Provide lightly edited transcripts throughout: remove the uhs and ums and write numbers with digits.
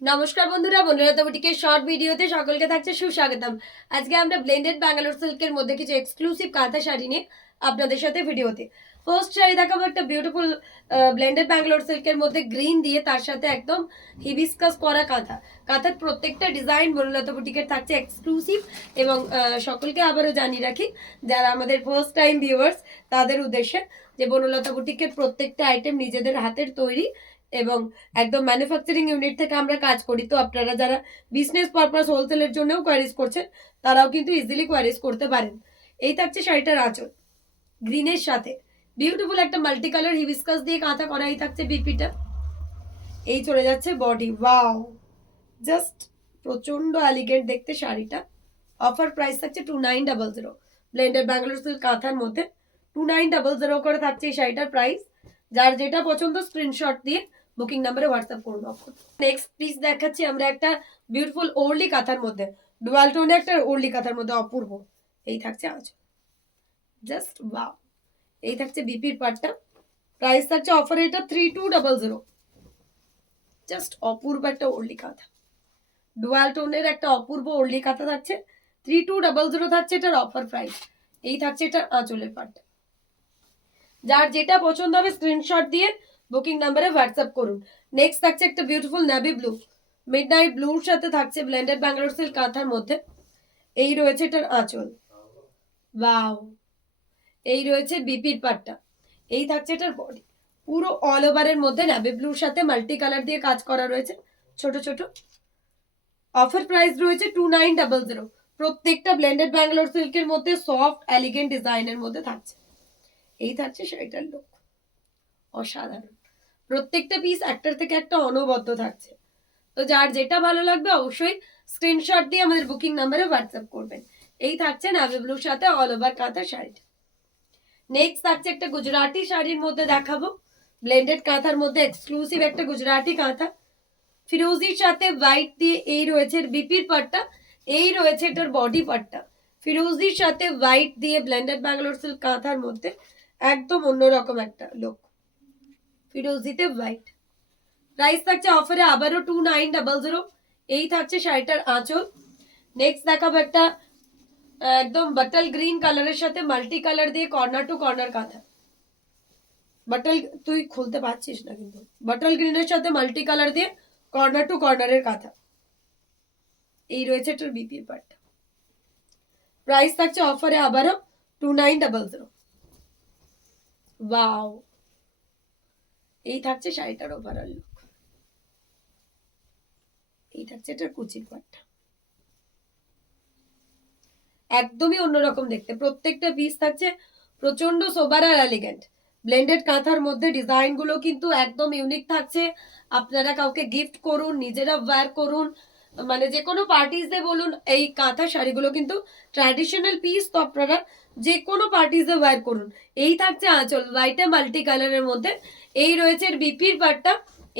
নমস্কার বন্ধুরা, বনলতা বুটিকের শর্ট ভিডিওতে সকলকে থাকছে সুস্বাগতম। আজকে আমরা ব্লেন্ডেড ব্যাঙ্গালোর সিল্কের মধ্যে কিছু এক্সক্লুসিভ কাঁথা শাড়ি নিয়ে আপনাদের সাথে ভিডিওতে ফার্স্ট শাড়ি দেখাবো একটা বিউটিফুল ব্লেন্ডেড ব্যাঙ্গালোর সিল্কের মধ্যে গ্রিন দিয়ে তার সাথে একদম হিবিস্কাস করা কাঁথা। কাঁথার প্রত্যেকটা ডিজাইন বনলতা বুটিকের থাকছে এক্সক্লুসিভ এবং সকলকে আবারও জানিয়ে রাখি যারা আমাদের ফার্স্ট টাইম ভিউয়ার্স তাদের উদ্দেশ্যে যে বনলতা বুটিকের প্রত্যেকটা আইটেম নিজেদের হাতের তৈরি এবং একদম ম্যানুফ্যাকচারিং ইউনিট থেকে আমরা কাজ করি। তো আপনারা যারা বিজনেস পারপাস হোলসেলের জন্যও কোয়ারিজ করছেন তারাও কিন্তু ইজিলি কোয়ারিজ করতে পারেন। এই থাকছে শাড়িটার আঁচল গ্রিনের সাথে বিউটিফুল একটা মাল্টি কালার হিবিস্কাস দিয়ে কাঁথা করা। এই থাকছে বিপিটা, এই চলে যাচ্ছে বডি। ওয়াও, জাস্ট প্রচন্ড এলিগেন্ট দেখতে শাড়িটা। অফার প্রাইস থাকছে 2900 ব্লেন্ডেড ব্যাঙ্গালোর সিল্ক কাঁথার মধ্যে 2900 করে থাকছে এই শাড়িটার প্রাইস। যার যেটা পছন্দ স্ক্রিনশট দিয়ে বুকিং নাম্বারে হোয়াটসঅ্যাপ করুন। নেক্সট পিস দেখাচ্ছি আমরা একটা বিউটিফুল ওরলি কাঁথার মধ্যে, ডুয়াল টোনে একটা ওরলি কাঁথার মধ্যে অপূর্ব। এই থাকছে আঁচল, জাস্ট ওয়াও। এই থাকছে বিপির পার্টটা, প্রাইস থাকছে অফারে এটা 3200। জাস্ট অপূর্ব একটা ওরলি কাঁথা, ডুয়াল টোনের একটা অপূর্ব ওরলি কাঁথা থাকছে 3200 থাকছে এটার অফার প্রাইস। এই থাকছে এটার আঁচলের পার্টটা। যার যেটা পছন্দ হবে স্ক্রিনশট দিয়ে বুকিং নাম্বারে হোয়াটসঅ্যাপ করুন। নেক্সট থাকছে একটা বিউটিফুল নেভি ব্লু, মিডনাইট ব্লুর সাথে থাকছে ব্লেন্ডেড ব্যাঙ্গালোর সিল্ক কাঁথার মধ্যে। এই রয়েছে এটার আঁচল, ওয়াও। এই রয়েছে বিপির পাটটা, এই থাকছে এটার বডি। পুরো অল ওভারের মধ্যে নেভি ব্লুর সাথে মাল্টি কালার দিয়ে কাজ করা রয়েছে ছোট ছোট। অফার প্রাইস রয়েছে 2900। প্রত্যেকটা ব্লেন্ডেড ব্যাঙ্গালোর সিল্কের মধ্যে সফট এলিগেন্ট ডিজাইনের মধ্যে থাকছে। এই থাকছে শাড়িটার লুক, অসাধারণ। প্রত্যেকটা পিস একটার থেকে একটা অনবদ্য থাকছে। তো যার যেটা ভালো লাগবে অবশ্যই স্ক্রিনশট দিয়ে আমাদের বুকিং নাম্বারে হোয়াটসঅ্যাপ করবেন। এই থাকছে নাভি ব্লুর সাথে অল ওভার কাঁথা শাড়িটা। নেক্সট থাকছে একটা গুজরাটি শাড়ির মধ্যে দেখাবো, ব্লেন্ডেড কাঁথার মধ্যে এক্সক্লুসিভ একটা গুজরাটি কাঁথা। ফিরোজির সাথে হোয়াইট দিয়ে এই রয়েছে বিপির পাটটা, এই রয়েছে এটার বডি পাটটা। ফিরোজির সাথে হোয়াইট দিয়ে ব্লেন্ডেড ব্যাঙ্গালোর সিল্ক কাঁথার মধ্যে একদম অন্যরকম একটা লুক, ফিরোজিতে হোয়াইট। প্রাইস থাকছে অফারে আবারও 2900। এই থাকছে শাড়িটার আঁচল। নেক্সট দেখাবো একটা একদম বাটল গ্রিন কালারের সাথে মাল্টি কালার দিয়ে কর্নার টু কর্নার কাঁথা। বাটল, তুই খুলতে পারছিস না কিন্তু, বাটল গ্রিনের সাথে মাল্টি কালার দিয়ে কর্নার টু কর্নারের কাঁথা। এই রয়েছে এটার বিপির পার্ট। প্রাইস থাকছে অফারে আবারও 2900। ওয়াও, এই থাকছে শাড়িটার ওভারঅল লুক। এই থাকছে এটার কুচির পাটটা, একদমই অন্যরকম দেখতে। প্রত্যেকটা পিস থাকছে প্রচন্ড সোবার আর এলিগেন্ট। ব্লেন্ডেড কাঁথার মধ্যে ডিজাইন গুলো কিন্তু একদম ইউনিক থাকছে। আপনারা কাউকে গিফট করুন, নিজেরা ওয়্যার করুন, মানে যে কোনো পার্টিজে বলুন। এই কাঁথা শাড়িগুলো কিন্তু ট্র্যাডিশনাল পিস, তো আপনারা যে কোনো পার্টিজে ওয়্যার করুন। এই থাকছে আঁচল হোয়াইটে মাল্টি কালারের মধ্যে। এই রয়েছে বিপির পাটটা,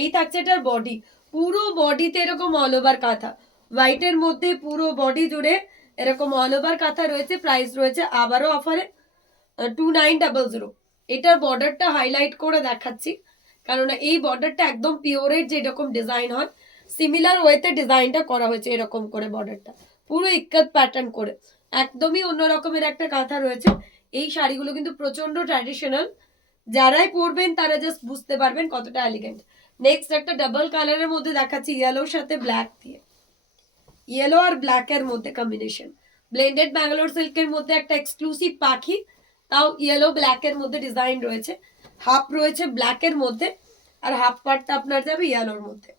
এই থাকছে এটার বডি। পুরো বডিতে এরকম অল ওভার কাঁথা, হোয়াইটের মধ্যে পুরো বডি জুড়ে এরকম অল ওভার কাঁথা রয়েছে। প্রাইস রয়েছে আবারও অফারে 2900। এটার বর্ডারটা হাইলাইট করে দেখাচ্ছি, কারণ এই বর্ডারটা একদম পিওরের যেরকম ডিজাইন হয় সিমিলার ওয়েতে ডিজাইনটা করা হয়েছে। এরকম করে বর্ডারটা পুরো ইক্কাত প্যাটার্ন করে একদমই অন্য রকমের একটা কাঁথা রয়েছে। এই শাড়িগুলো কিন্তু প্রচন্ড ট্র্যাডিশনাল, যারাই পরবেন তারা জাস্ট বুঝতে পারবেন কতটা এলিগেন্ট। নেক্সট একটা ডাবল কালারের মধ্যে দেখাচ্ছি, ইয়েলোর সাথে ব্ল্যাক দিয়ে, ইয়েলো আর ব্ল্যাকের মধ্যে কম্বিনেশন। ব্লেন্ডেড ব্যাঙ্গালোর সিল্কের মধ্যে একটা এক্সক্লুসিভ পাখি, তাও ইয়েলো ব্ল্যাকের মধ্যে ডিজাইন রয়েছে। হাফ রয়েছে ব্ল্যাকের মধ্যে আর হাফ পার্টটা আপনার যাবে ইয়েলোর মধ্যে।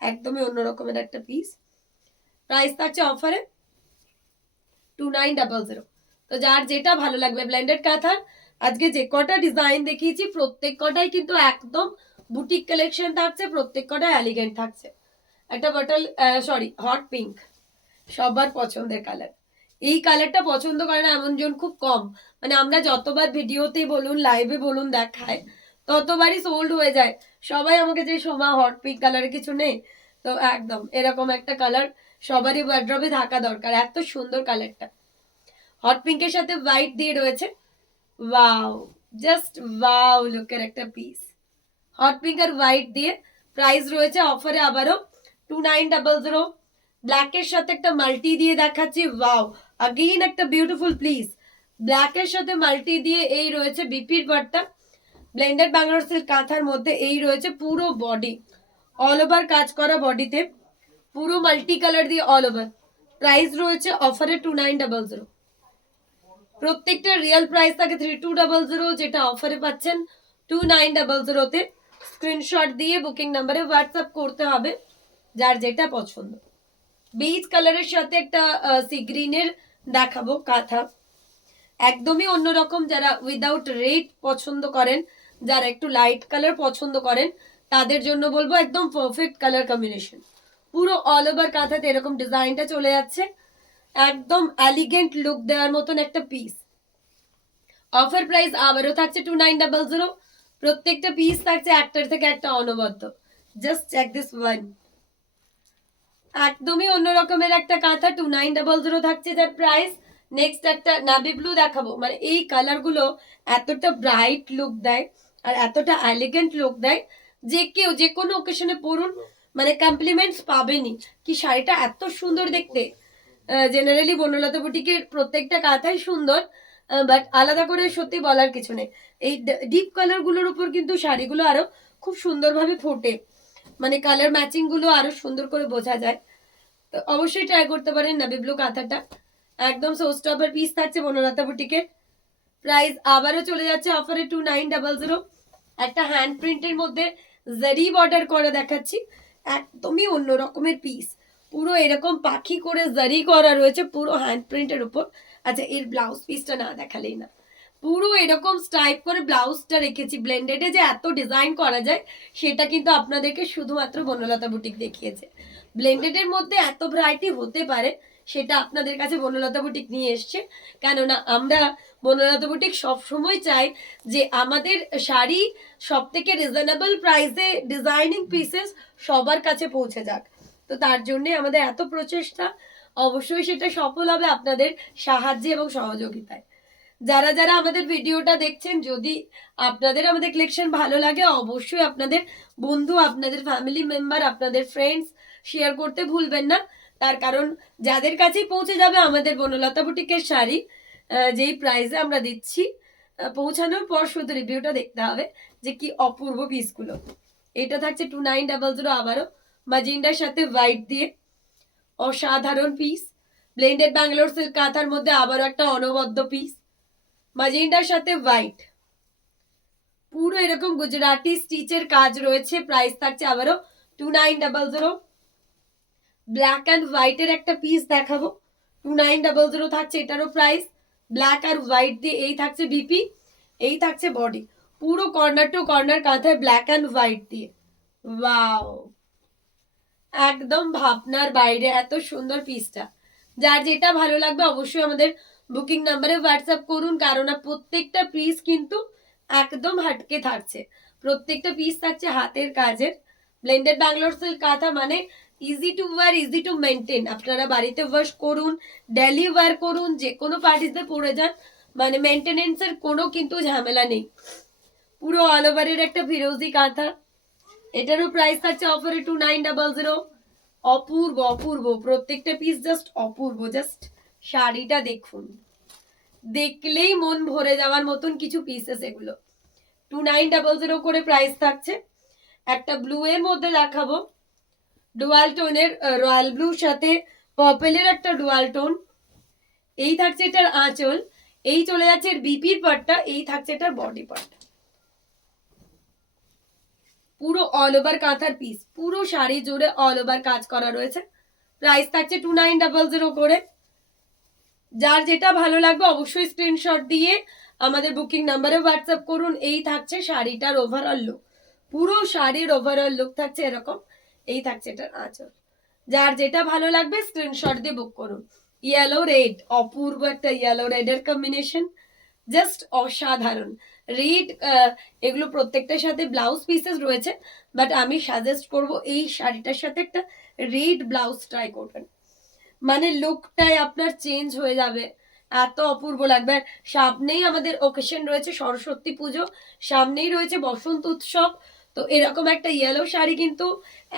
একদমই অন্যরকমের একটা পিস। প্রাইস থাকছে অফারে 2900। তো যার যেটা ভালো লাগবে ব্লেন্ডেড কাঁথার আজকে যে কটা ডিজাইন দেখিয়েছি প্রত্যেক কটাই কিন্তু একদম বুটিক কালেকশন থাকছে, প্রত্যেক কটা এলিগেন্ট থাকছে। একটা বটল, সরি, হট পিঙ্ক, সবার পছন্দের কালার। এই কালারটা পছন্দ করে না এমন জন খুব কম। মানে আমরা যতবার ভিডিওতে বলুন লাইভে বলুন দেখায় ততবারই সোল্ড হয়ে যায়। সবাই আমাকে যে সোমা হট পিঙ্ক কালারের কিছু নেই, তো একদম এরকম একটা কালার সবারই ওয়ার্ড্রবে থাকা দরকার। এত সুন্দর কালারটা, হট পিঙ্কের সাথে হোয়াইট দিয়ে রয়েছে। ওয়াও, জাস্ট ওয়াও লুকের একটা পিস, হট পিঙ্ক আর হোয়াইট দিয়ে। প্রাইস রয়েছে অফারে আবারও 2900। ব্ল্যাকের সাথে একটা মাল্টি দিয়ে দেখাচ্ছি, ওয়াও अगेन একটা বিউটিফুল প্লিজ ব্ল্যাকের সাথে মাল্টি দিয়ে এই রয়েছে বিপির পাটটা। ব্লেন্ডেড ব্যাঙ্গালোর সিল্ক কাঁথার মধ্যে এই রয়েছে পুরো বডি, অল ওভার কাজ করা বডিতে, পুরো মাল্টি কালার দিয়ে অল ওভার। প্রাইস রয়েছে অফারে 2900। প্রত্যেকটা রিয়েল প্রাইস থাকে 3200, যেটা অফারে পাচ্ছেন 2900-তে। স্ক্রিনশট দিয়ে বুকিং নাম্বারে হোয়াটসঅ্যাপ করতে হবে যার যেটা পছন্দ। বেজ কালারের সাথে একটা সি গ্রিনের দেখাবো কাঁথা, একদমই অন্যরকম। যারা উইদাউট রেড পছন্দ করেন, যারা একটু লাইট কালার পছন্দ করেন, তাদের জন্য বলবো একদম পারফেক্ট কালার কম্বিনেশন। পুরো অল ওভার কাঁথাতে এরকম ডিজাইনটা চলে যাচ্ছে, একদম এলিগেন্ট লুক দেওয়ার মতন একটা পিস। অফার প্রাইস আবারও থাকছে 2900। প্রত্যেকটা পিস থাকছে একটার থেকে একটা অনবদ্য। জাস্ট চেক দিস ওয়ান, একদমই অন্য রকমের একটা কাঁথা 2900 থাকছে যার প্রাইস। নেক্সট একটা নাভি ব্লু দেখাবো, মানে এই কালার গুলো এতটা ব্রাইট লুক দেয় আর এতটা এলিগেন্ট লুক দেয় যে কেউ যে কোনো ওকেশনে পরুন মানে কমপ্লিমেন্টস পাবেনই। কি শাড়িটা এত সুন্দর দেখতে। জেনারেলি বনলতা বুটিকের প্রত্যেকটা কাঁথাই সুন্দর, বাট আলাদা করে সত্যি বলার কিছু নেই। এই ডিপ কালার গুলোর উপর কিন্তু শাড়িগুলো আরো খুব সুন্দরভাবে ফোটে, মানে কালার ম্যাচিং গুলো আরো সুন্দর করে বোঝা যায়। তো অবশ্যই ট্রাই করতে পারেন নাভি ব্লু কাঁথাটা, একদম শোস্টপার পিস থাকছে বনলতা বুটিকের। প্রাইস আবারও চলে যাচ্ছে অফারে 2900। একটা হ্যান্ড প্রিন্টের মধ্যে জারি বর্ডার করে দেখাচ্ছি, একদমই অন্য রকমের পিস। পুরো এরকম পাখি করে জারি করা রয়েছে পুরো হ্যান্ড প্রিন্টের উপর। আচ্ছা, এর ব্লাউজ পিসটা না দেখালেই না। পুরো এরকম স্টাইপ করে ব্লাউজটা রেখেছি। ব্লেন্ডেডে যে এত ডিজাইন করা যায় সেটা কিন্তু আপনাদেরকে শুধুমাত্র বনলতা বুটিক দেখিয়েছে। ব্লেন্ডেডের মধ্যে এত ভ্যারাইটি হতে পারে সেটা আপনাদের কাছে বনলতা বুটিক নিয়ে এসছে। কেননা আমরা বনলতা বুটিক সবসময় চাই যে আমাদের শাড়ি সব থেকে রিজনেবল প্রাইসে ডিজাইনিং পিসেস সবার কাছে পৌঁছে যাক। তো তার জন্যে আমাদের এত প্রচেষ্টা, অবশ্যই সেটা সফল হবে আপনাদের সাহায্যে এবং সহযোগিতায়। যারা যারা আমাদের ভিডিওটা দেখছেন, যদি আপনাদের আমাদের কালেকশন ভালো লাগে অবশ্যই আপনাদের বন্ধু, আপনাদের ফ্যামিলি মেম্বার, আপনাদের ফ্রেন্ডস শেয়ার করতে ভুলবেন না। তার কারণ যাদের কাছেই পৌঁছে যাবে আমাদের বনলতা বুটিকের শাড়ি যেই প্রাইসে আমরা দিচ্ছি, পৌঁছানোর পর শুধু রিভিউটা দেখতে হবে যে কি অপূর্ব পিসগুলো। এটা থাকছে 2900 আবারও ম্যাজেন্ডার সাথে হোয়াইট দিয়ে, অসাধারণ পিস। ব্লেন্ডেড ব্যাঙ্গালোর সিল্ক কাঁথার মধ্যে আবারও একটা অনবদ্য পিস, ম্যাজেন্ডার সাথে হোয়াইট, পুরো এরকম গুজরাটি স্টিচের কাজ রয়েছে। প্রাইস থাকছে আবারও 2900। ব্ল্যাক অ্যান্ড হোয়াইটের একটা পিস দেখাবো, 2900 থাকছে এটারও প্রাইস। ব্ল্যাক আর হোয়াইট দিয়ে এই থাকছে বিপি, এই থাকছে বডি, পুরো কর্নার টু কর্নার কাঁথায় ব্ল্যাক অ্যান্ড হোয়াইট দিয়ে। ওয়াও, একদম ভাবনার বাইরে এত সুন্দর পিসটা। যার যেটা ভালো লাগবে অবশ্যই আমাদের বুকিং নাম্বারে হোয়াটসঅ্যাপ করুন, কারণ প্রত্যেকটা পিস কিন্তু একদম হাটকে থাকছে। প্রত্যেকটা পিস থাকছে হাতের কাজের। ব্লেন্ডেড ব্যাঙ্গালোর সিল্ক কাঁথা মানে easy to wear, easy to maintain. আপনারা বাড়িতে ওয়াশ করুন, ডেলি ওয়ার করুন, যে কোনো পার্টিতে পরে যান, মানে মেনটেনেন্সের কোনো কিন্তু ঝামেলা নেই। পুরো অল ওভারের একটা ফিরোজি কাঁথা, এটারও প্রাইস থাকছে অফারে 2900। অপূর্ব অপূর্ব প্রত্যেকটা পিস, জাস্ট অপূর্ব। জাস্ট শাড়িটা দেখুন, দেখলেই মন ভরে যাওয়ার মতন কিছু পিসেস এগুলো। 2900 করে প্রাইস থাকছে। একটা ব্লু এর মধ্যে দেখাবো, ডুয়াল টোনের, রয়্যাল ব্লুর সাথে পার্পেলের একটা ডুয়াল টোন। এই থাকছে এটার আঁচল, এই চলে যাচ্ছে এর বিপির পাটটা, এই থাকছে এটার বডি পার্ট। পুরো অল ওভার কাঁথার পিস, পুরো শাড়ি জুড়ে অল ওভার কাজ করা রয়েছে। প্রাইস থাকছে 2900 করে। যার যেটা ভালো লাগবে অবশ্যই স্ক্রিনশট দিয়ে আমাদের বুকিং নাম্বারে হোয়াটসঅ্যাপ করুন। এই থাকছে শাড়িটার ওভারঅল লুক, পুরো শাড়ির ওভারঅল লুক থাকছে এরকম। এই থাকছে এটার আঁচল। যার যেটা ভালো লাগবে স্ক্রিনশট দিয়ে বুক করুন। ইয়েলো রেড, অপূর্ব একটা ইয়েলো রেডের কম্বিনেশন, জাস্ট অসাধারণ। রেড, এগুলো প্রত্যেকটার সাথে ব্লাউজ পিসেস রয়েছে, বাট আমি সাজেস্ট করব এই শাড়িটার সাথে একটা রেড ব্লাউজ ট্রাই করবেন, মানে লুকটাই আপনার চেঞ্জ হয়ে যাবে, এত অপূর্ব লাগবে। সামনেই আমাদের ওকেশন রয়েছে সরস্বতী পুজো, সামনেই রয়েছে বসন্ত উৎসব। তো এরকম একটা ইয়েলো শাড়ি কিন্তু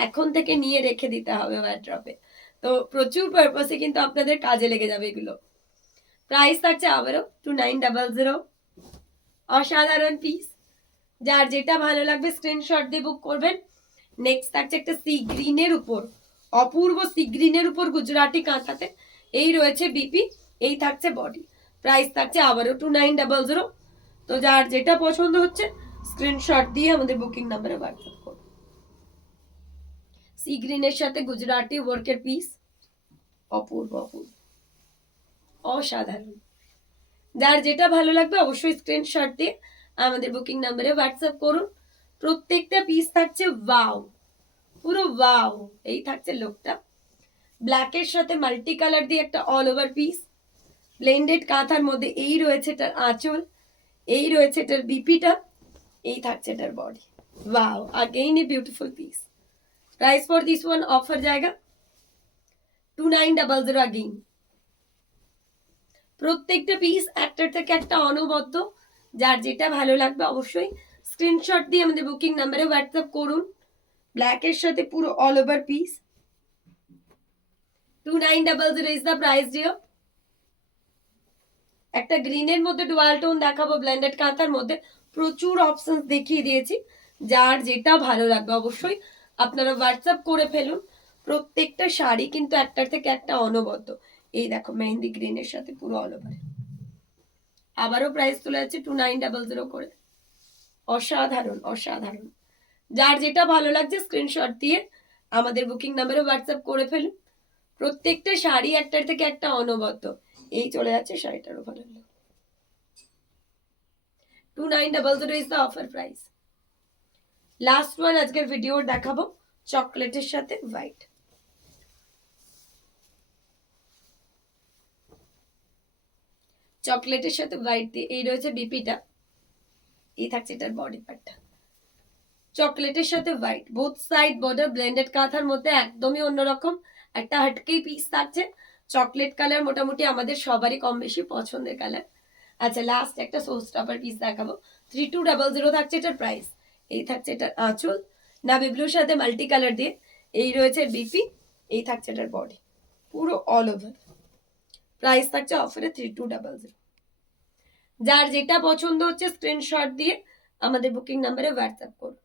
এখন থেকে নিয়ে রেখে দিতে হবে ওয়ার্ড্রপে। তো প্রচুর পারপাসে কিন্তু আপনাদের কাজে লেগে যাবে এগুলো। প্রাইস থাকছে আবারও 2900। অসাধারণ পিস, যার যেটা ভালো লাগবে স্ক্রিনশট দিয়ে বুক করবেন। নেক্সট থাকছে একটা সি গ্রিনের উপর, অপূর্ব সি গ্রিনের উপর গুজরাটি কাঁথাতে এই রয়েছে বিপি, এই থাকছে বডি। প্রাইস থাকছে আবারও 2900। তো যার যেটা পছন্দ হচ্ছে স্ক্রিনশট দিয়ে আমাদের বুকিং নাম্বারে হোয়াটসঅ্যাপ করুন। সি গ্রিনের সাথে গুজরাটি ওয়ার্কের পিস, অপূর্ব অপূর্ব, অসাধারণ। যার যেটা ভালো লাগবে অবশ্যই স্ক্রিনশট দিয়ে আমাদের বুকিং নাম্বারে হোয়াটসঅ্যাপ করুন। প্রত্যেকটা পিস থাকছে ওয়াও, পুরো ওয়াও। এই থাকছে লোকটা, ব্ল্যাকের সাথে মাল্টি কালার দিয়ে একটা অল ওভার পিস, ব্লেন্ডেড কাঁথার মধ্যে এই রয়েছে এটার আঁচল, এই রয়েছে এটার বিপিটা, এই থাকছে এটার body. Wow, again a beautiful piece. Price for this one offer জায়গা 2900 अगेन। প্রত্যেকটা পিস একটার থেকে একটা অনবদ্য, যার যেটা ভালো লাগবে অবশ্যই স্ক্রিনশট দিয়ে আমাদের বুকিং নাম্বারে হোয়াটসঅ্যাপ করুন। ব্ল্যাকের সাথে পুরো all over piece, 2900 is the price ডিও। একটা গ্রিনের মধ্যে ডুয়াল টোন দেখাবো ব্লেন্ডেড কাঁথার মধ্যে, প্রচুর অপশনস দেখিয়ে দিয়েছি। যার যেটা ভালো লাগবে অবশ্যই আপনারা হোয়াটসঅ্যাপ করে ফেলুন। প্রত্যেকটা শাড়ি কিন্তু একটার থেকে একটা অনবদ্য। এই দেখো মেহেন্দি গ্রিনের সাথে পুরো অল ওভার। আবারও প্রাইস তুলে যাচ্ছে 2900 করে। অসাধারণ অসাধারণ। যার যেটা ভালো লাগছে স্ক্রিনশট দিয়ে আমাদের বুকিং নাম্বারে হোয়াটসঅ্যাপ করে ফেলুন। প্রত্যেকটা শাড়ি একটার থেকে একটা অনবদ্য। এই চলে যাচ্ছে শাড়িটার overall. 2900 is the offer price. Last one আজকের ভিডিও দেখাবো চকলেটের সাথে হোয়াইট। চকলেটের সাথে হোয়াইট দিয়ে এই রয়েছে বিপিটা, এই থাকছে এটার বডি পার্টটা। চকলেটের সাথে white, both side border, blended কাঁথার মধ্যে একদমই অন্যরকম একটা হাটকেই পিস থাকছে। চকলেট কালার মোটামুটি আমাদের সবারই কম বেশি পছন্দের কালার। আচ্ছা, লাস্ট একটা সোস টপার পিস দেখাবো, 3200 থাকছে এটার প্রাইস। এই থাকছে এটার আঁচল, নাভি ব্লুর সাথে মাল্টি কালার দিয়ে, এই রয়েছে বিপি, এই থাকছে এটার বডি, পুরো অল ওভার। প্রাইস থাকছে অফারে 3200। যার যেটা পছন্দ হচ্ছে স্ক্রিনশট দিয়ে আমাদের বুকিং নাম্বারে হোয়াটসঅ্যাপ করুন।